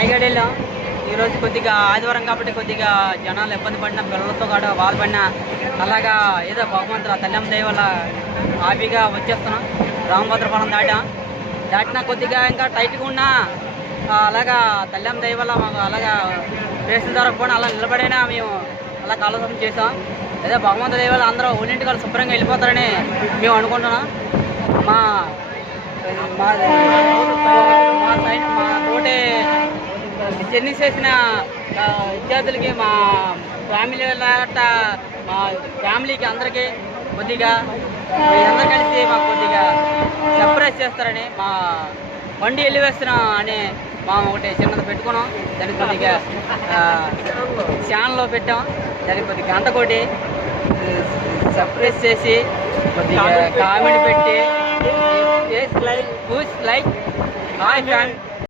రాయగడ వెళ్ళాం. ఈరోజు కొద్దిగా ఆదివారం కాబట్టి కొద్దిగా జనాలు ఇబ్బంది పడిన, పిల్లలతో కూడా బాధపడినా అలాగా ఏదో భగవంతుడు ఆ తల్లమ్మ దయ వల్ల హ్యాపీగా వచ్చేస్తున్నాం. రామభద్రపురం దాటినా కొద్దిగా ఇంకా టైట్గా ఉన్నా అలాగా తల్లమ్మ దయ వల్ల మాకు అలాగా ప్లేసులు దొరకపోయినా అలా నిలబడైనా మేము అలా కాలసం చేసాం. ఏదో భగవంతు దయ వల్ల అందరూ ఒళ్ళింటి వాళ్ళు శుభ్రంగా వెళ్ళిపోతారని మేము అనుకుంటున్నాం. మా తోటి జర్నీ చేసిన విద్యార్థులకి, మా ఫ్యామిలీ మా ఫ్యామిలీకి అందరికీ కొద్దిగా అందరూ కలిసి మాకు కొద్దిగా సర్ప్రైజ్ చేస్తారని, మా బండి వెళ్ళి వేస్తున్నాం అని ఒకటి చిన్నది పెట్టుకున్నాం. దానికి కొద్దిగా ఛానల్లో పెట్టాం. దానికి కొద్దిగా గంట కొట్టి సర్ప్రైజ్ చేసి కొద్దిగా కామెంట్ పెట్టి లైక్ హాయ్ ఫ్రెండ్